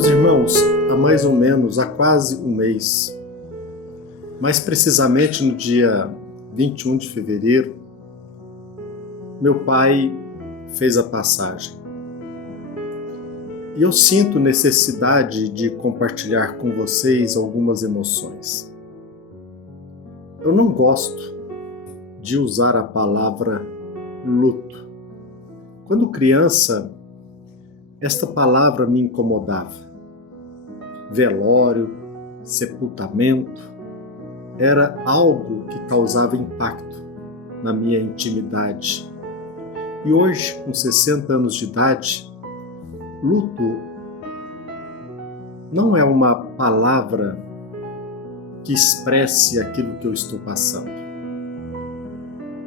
Meus irmãos, há quase um mês, mais precisamente no dia 21 de fevereiro, meu pai fez a passagem. E eu sinto necessidade de compartilhar com vocês algumas emoções. Eu não gosto de usar a palavra luto. Quando criança, esta palavra me incomodava. Velório, sepultamento, era algo que causava impacto na minha intimidade. E hoje, com 60 anos de idade, luto não é uma palavra que expresse aquilo que eu estou passando.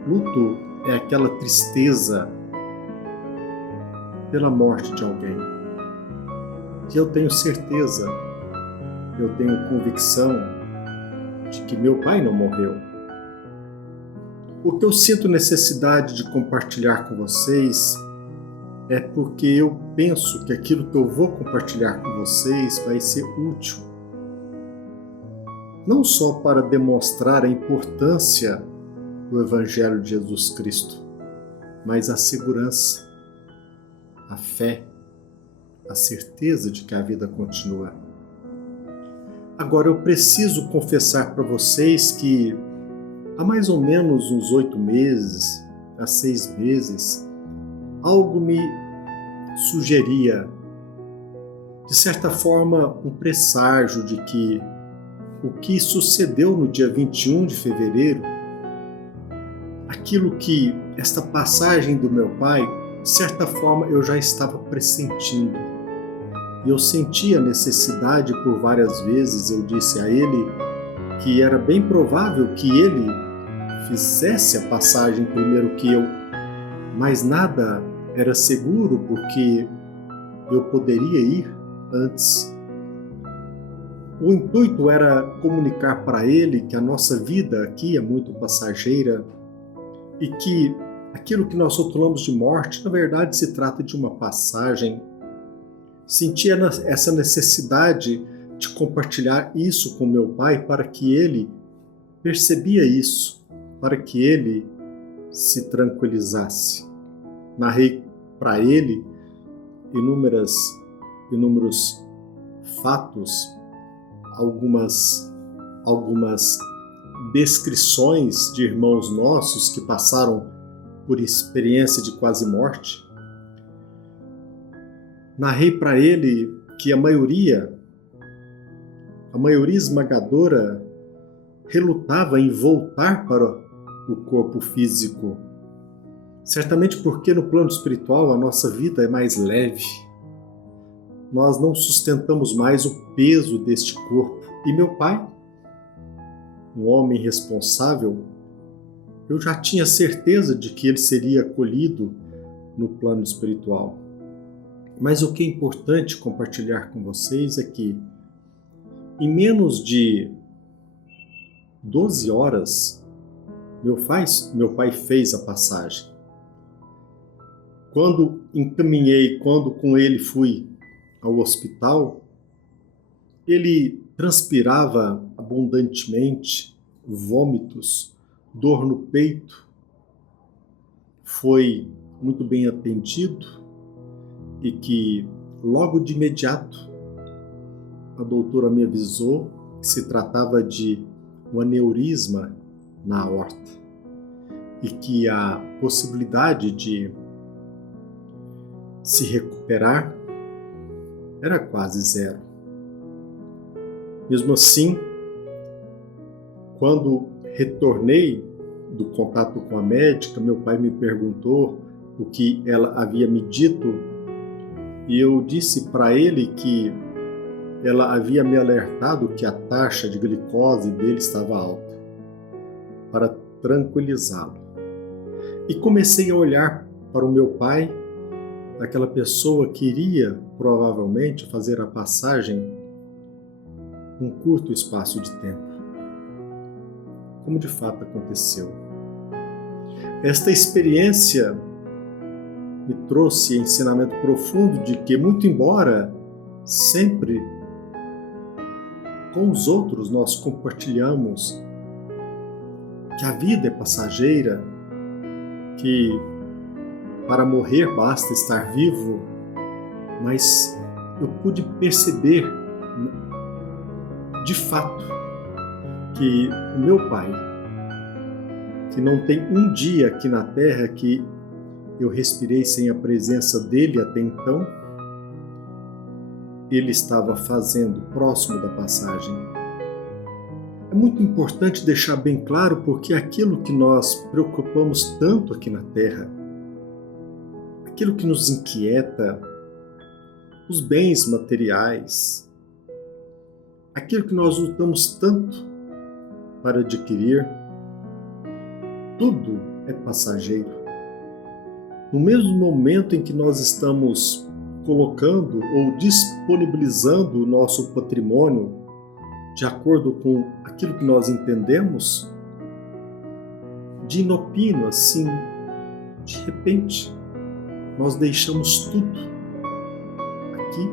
Luto é aquela tristeza pela morte de alguém, que eu tenho certeza, eu tenho convicção de que meu pai não morreu. O que eu sinto necessidade de compartilhar com vocês é porque eu penso que aquilo que eu vou compartilhar com vocês vai ser útil. Não só para demonstrar a importância do Evangelho de Jesus Cristo, mas a segurança, a fé, a certeza de que a vida continua. Agora, eu preciso confessar para vocês que há mais ou menos uns 8 meses, há 6 meses, algo me sugeria, de certa forma, um presságio de que o que sucedeu no dia 21 de fevereiro, aquilo que esta passagem do meu pai, de certa forma, eu já estava pressentindo. E eu senti a necessidade, por várias vezes, eu disse a ele que era bem provável que ele fizesse a passagem primeiro que eu, mas nada era seguro porque eu poderia ir antes. O intuito era comunicar para ele que a nossa vida aqui é muito passageira e que aquilo que nós rotulamos de morte, na verdade, se trata de uma passagem. Sentia essa necessidade de compartilhar isso com meu pai para que ele percebia isso, para que ele se tranquilizasse. Narrei para ele inúmeros fatos, algumas descrições de irmãos nossos que passaram por experiência de quase morte. Narrei para ele que a maioria esmagadora relutava em voltar para o corpo físico. Certamente porque no plano espiritual a nossa vida é mais leve. Nós não sustentamos mais o peso deste corpo. E meu pai, um homem responsável, eu já tinha certeza de que ele seria acolhido no plano espiritual. Mas o que é importante compartilhar com vocês é que, em menos de 12 horas, meu pai fez a passagem. Quando com ele fui ao hospital, ele transpirava abundantemente, vômitos, dor no peito. Foi muito bem atendido e que logo de imediato a doutora me avisou que se tratava de um aneurisma na aorta e que a possibilidade de se recuperar era quase zero. Mesmo assim, quando retornei do contato com a médica, meu pai me perguntou o que ela havia me dito e eu disse para ele que ela havia me alertado que a taxa de glicose dele estava alta, para tranquilizá-lo. E comecei a olhar para o meu pai, aquela pessoa que iria provavelmente fazer a passagem num curto espaço de tempo, como de fato aconteceu. Esta experiência me trouxe ensinamento profundo de que, muito embora sempre com os outros nós compartilhamos que a vida é passageira, que para morrer basta estar vivo, mas eu pude perceber de fato que o meu pai, que não tem um dia aqui na terra que eu respirei sem a presença dele até então, ele estava fazendo próximo da passagem. É muito importante deixar bem claro porque aquilo que nós preocupamos tanto aqui na terra, aquilo que nos inquieta, os bens materiais, aquilo que nós lutamos tanto para adquirir, tudo é passageiro. No mesmo momento em que nós estamos colocando ou disponibilizando o nosso patrimônio de acordo com aquilo que nós entendemos, de inopino, assim, de repente, nós deixamos tudo. Aqui,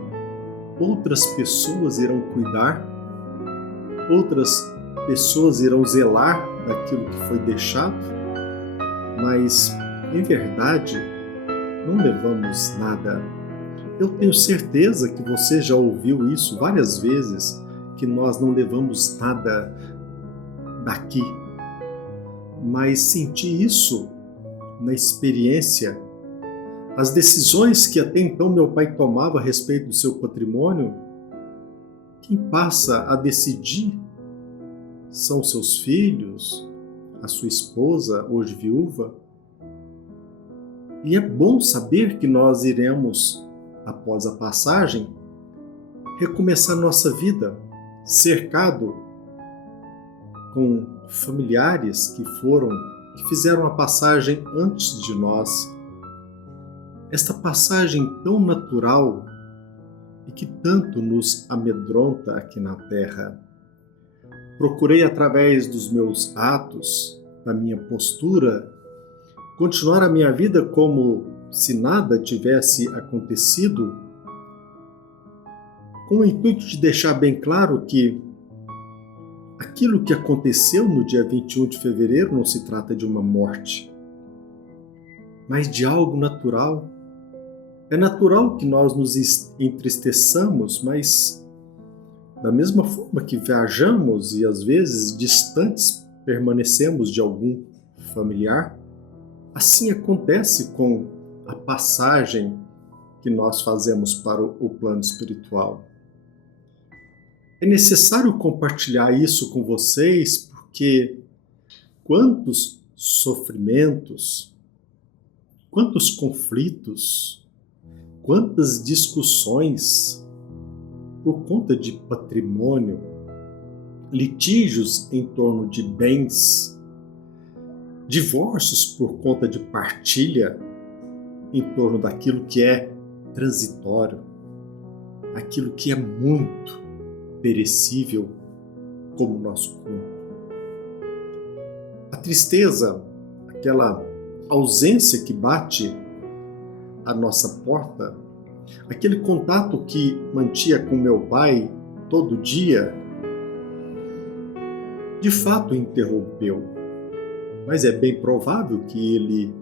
outras pessoas irão cuidar, outras pessoas irão zelar daquilo que foi deixado, mas, em verdade, não levamos nada. Eu tenho certeza que você já ouviu isso várias vezes, que nós não levamos nada daqui. Mas senti isso na experiência. As decisões que até então meu pai tomava a respeito do seu patrimônio, quem passa a decidir são seus filhos, a sua esposa, hoje viúva. E é bom saber que nós iremos, após a passagem, recomeçar nossa vida cercado com familiares que fizeram a passagem antes de nós. Esta passagem tão natural e que tanto nos amedronta aqui na terra. Procurei, através dos meus atos, da minha postura, continuar a minha vida como se nada tivesse acontecido, com o intuito de deixar bem claro que aquilo que aconteceu no dia 21 de fevereiro não se trata de uma morte, mas de algo natural. É natural que nós nos entristeçamos, mas da mesma forma que viajamos e às vezes distantes permanecemos de algum familiar, assim acontece com a passagem que nós fazemos para o plano espiritual. É necessário compartilhar isso com vocês porque quantos sofrimentos, quantos conflitos, quantas discussões por conta de patrimônio, litígios em torno de bens, divórcios por conta de partilha em torno daquilo que é transitório, aquilo que é muito perecível, como o nosso corpo. A tristeza, aquela ausência que bate à nossa porta, aquele contato que mantinha com meu pai todo dia, de fato interrompeu. Mas é bem provável que ele,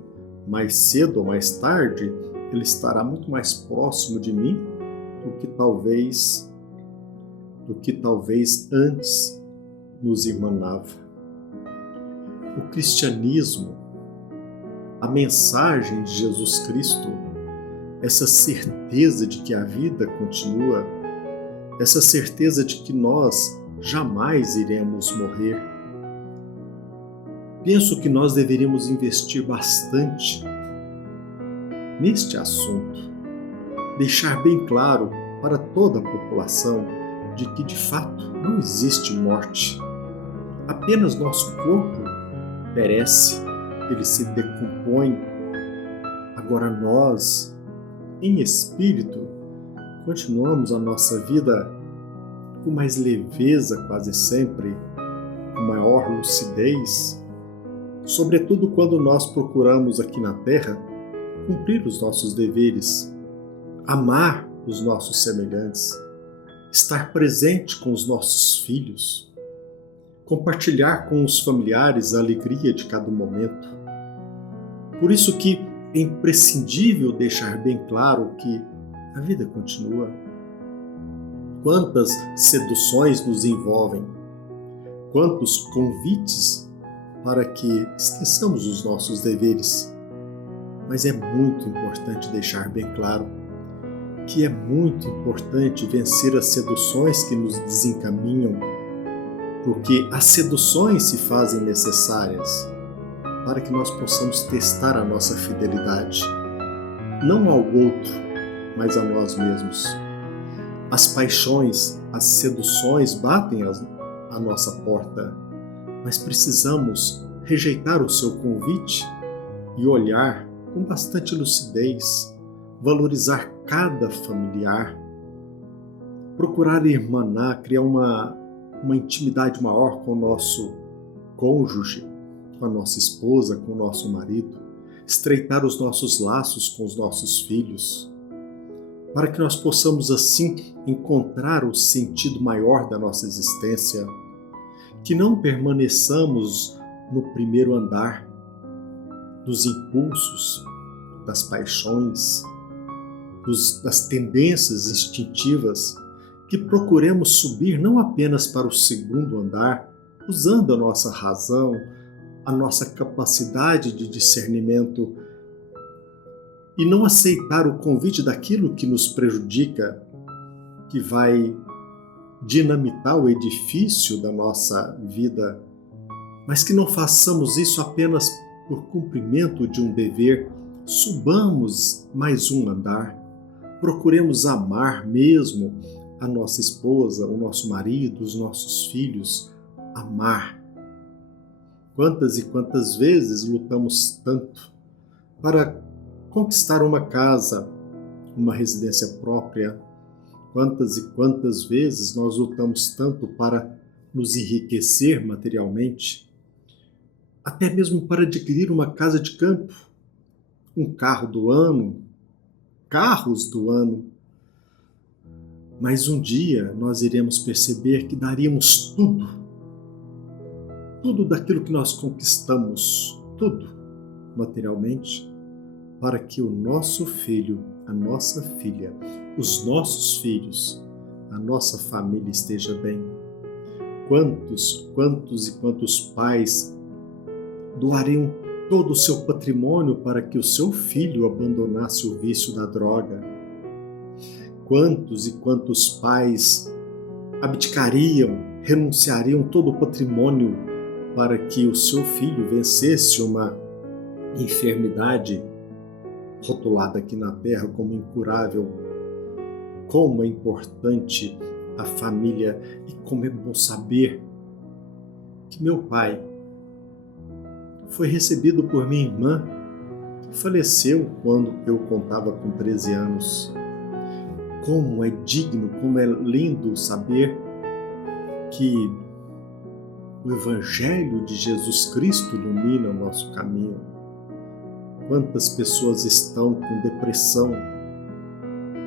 mais cedo ou mais tarde, ele estará muito mais próximo de mim do que talvez antes nos emanava. O cristianismo, a mensagem de Jesus Cristo, essa certeza de que a vida continua, essa certeza de que nós jamais iremos morrer. Penso que nós deveríamos investir bastante neste assunto, deixar bem claro para toda a população de que de fato não existe morte. Apenas nosso corpo perece, ele se decompõe. Agora nós, em espírito, continuamos a nossa vida com mais leveza quase sempre, com maior lucidez, sobretudo quando nós procuramos aqui na Terra cumprir os nossos deveres, amar os nossos semelhantes, estar presente com os nossos filhos, compartilhar com os familiares a alegria de cada momento. Por isso que é imprescindível deixar bem claro que a vida continua. Quantas seduções nos envolvem, quantos convites para que esqueçamos os nossos deveres. Mas é muito importante deixar bem claro que é muito importante vencer as seduções que nos desencaminham, porque as seduções se fazem necessárias para que nós possamos testar a nossa fidelidade, não ao outro, mas a nós mesmos. As paixões, as seduções batem à nossa porta, mas precisamos rejeitar o seu convite e olhar com bastante lucidez, valorizar cada familiar, procurar irmanar, criar uma intimidade maior com o nosso cônjuge, com a nossa esposa, com o nosso marido, estreitar os nossos laços com os nossos filhos, para que nós possamos assim encontrar o sentido maior da nossa existência, que não permaneçamos no primeiro andar dos impulsos, das paixões, das tendências instintivas, que procuremos subir não apenas para o segundo andar, usando a nossa razão, a nossa capacidade de discernimento, e não aceitar o convite daquilo que nos prejudica, que vai dinamitar o edifício da nossa vida, mas que não façamos isso apenas por cumprimento de um dever. Subamos mais um andar, procuremos amar mesmo a nossa esposa, o nosso marido, os nossos filhos, amar. Quantas e quantas vezes lutamos tanto para conquistar uma casa, uma residência própria? Quantas e quantas vezes nós lutamos tanto para nos enriquecer materialmente, até mesmo para adquirir uma casa de campo, um carro do ano, carros do ano. Mas um dia nós iremos perceber que daríamos tudo daquilo que nós conquistamos, tudo materialmente, para que o nosso filho, a nossa filha, os nossos filhos, a nossa família esteja bem. Quantos e quantos pais doariam todo o seu patrimônio para que o seu filho abandonasse o vício da droga? Quantos e quantos pais abdicariam, renunciariam todo o patrimônio para que o seu filho vencesse uma enfermidade rotulada aqui na Terra como incurável? Como é importante a família e como é bom saber que meu pai foi recebido por minha irmã, que faleceu quando eu contava com 13 anos. Como é digno, como é lindo saber que o Evangelho de Jesus Cristo ilumina o nosso caminho. Quantas pessoas estão com depressão,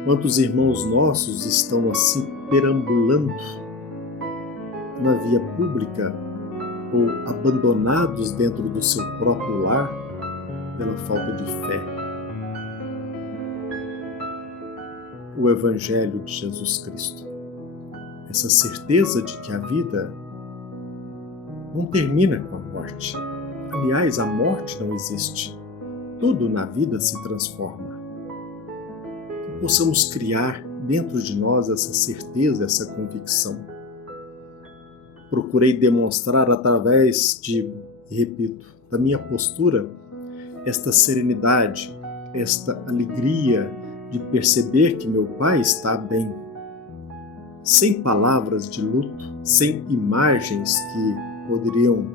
quantos irmãos nossos estão assim perambulando na via pública ou abandonados dentro do seu próprio lar pela falta de fé. O Evangelho de Jesus Cristo, essa certeza de que a vida não termina com a morte. Aliás, a morte não existe. Tudo na vida se transforma. Que possamos criar dentro de nós essa certeza, essa convicção. Procurei demonstrar através repito, da minha postura, esta serenidade, esta alegria de perceber que meu pai está bem. Sem palavras de luto, sem imagens que poderiam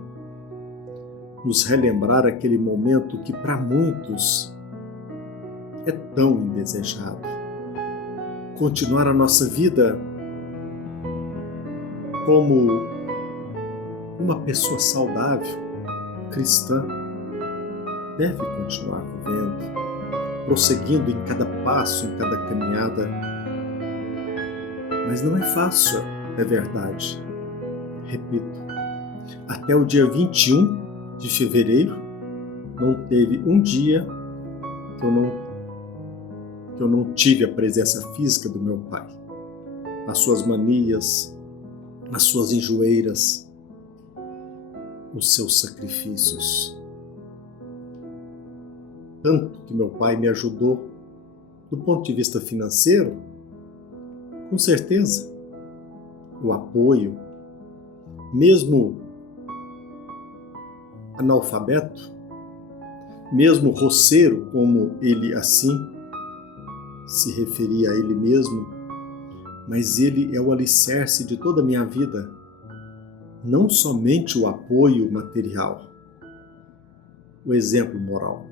nos relembrar aquele momento que para muitos é tão indesejado. Continuar a nossa vida como uma pessoa saudável, cristã, deve continuar vivendo, prosseguindo em cada passo, em cada caminhada, Mas não é fácil, é verdade. Repito, até o dia 21 de fevereiro, não teve um dia que eu não tive a presença física do meu pai. As suas manias, as suas enjoeiras, os seus sacrifícios. Tanto que meu pai me ajudou do ponto de vista financeiro, com certeza, o apoio, mesmo analfabeto, mesmo roceiro, como ele assim se referia a ele mesmo, mas ele é o alicerce de toda a minha vida, não somente o apoio material, o exemplo moral.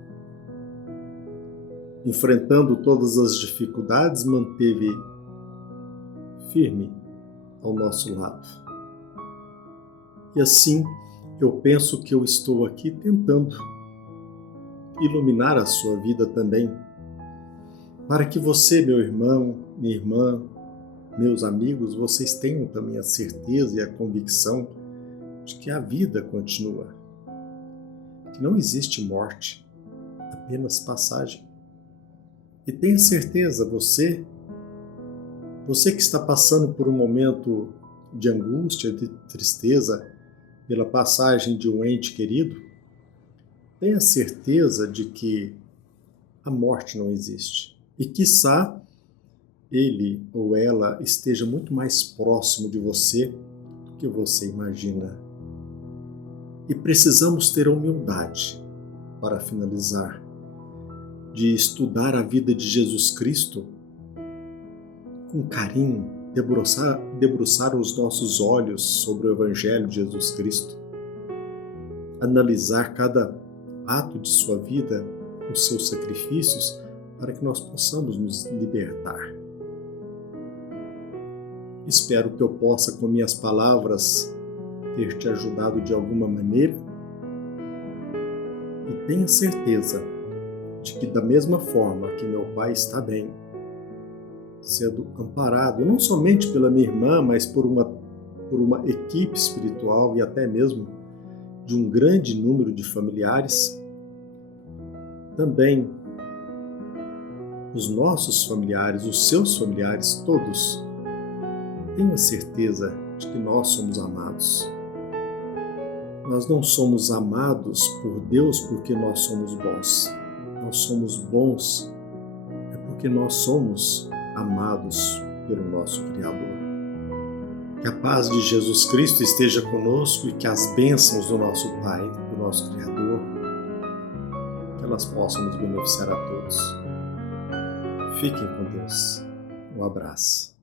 Enfrentando todas as dificuldades, manteve firme ao nosso lado. E assim, eu penso que eu estou aqui tentando iluminar a sua vida também, para que você, meu irmão, minha irmã, meus amigos, vocês tenham também a certeza e a convicção de que a vida continua, que não existe morte, apenas passagem. E tenha certeza, você que está passando por um momento de angústia, de tristeza, pela passagem de um ente querido, tenha certeza de que a morte não existe. E quiçá ele ou ela esteja muito mais próximo de você do que você imagina. E precisamos ter a humildade, para finalizar, de estudar a vida de Jesus Cristo com carinho, debruçar os nossos olhos sobre o Evangelho de Jesus Cristo, analisar cada ato de sua vida, os seus sacrifícios, para que nós possamos nos libertar. Espero que eu possa, com minhas palavras, ter te ajudado de alguma maneira, e tenha certeza de que, da mesma forma que meu pai está bem, sendo amparado não somente pela minha irmã, mas por uma equipe espiritual e até mesmo de um grande número de familiares, também os nossos familiares, os seus familiares, todos, tenham a certeza de que nós somos amados. Nós não somos amados por Deus porque nós somos bons. Nós somos bons porque nós somos amados pelo nosso Criador. Que a paz de Jesus Cristo esteja conosco e que as bênçãos do nosso Pai, do nosso Criador, que elas possam nos beneficiar a todos. Fiquem com Deus. Um abraço.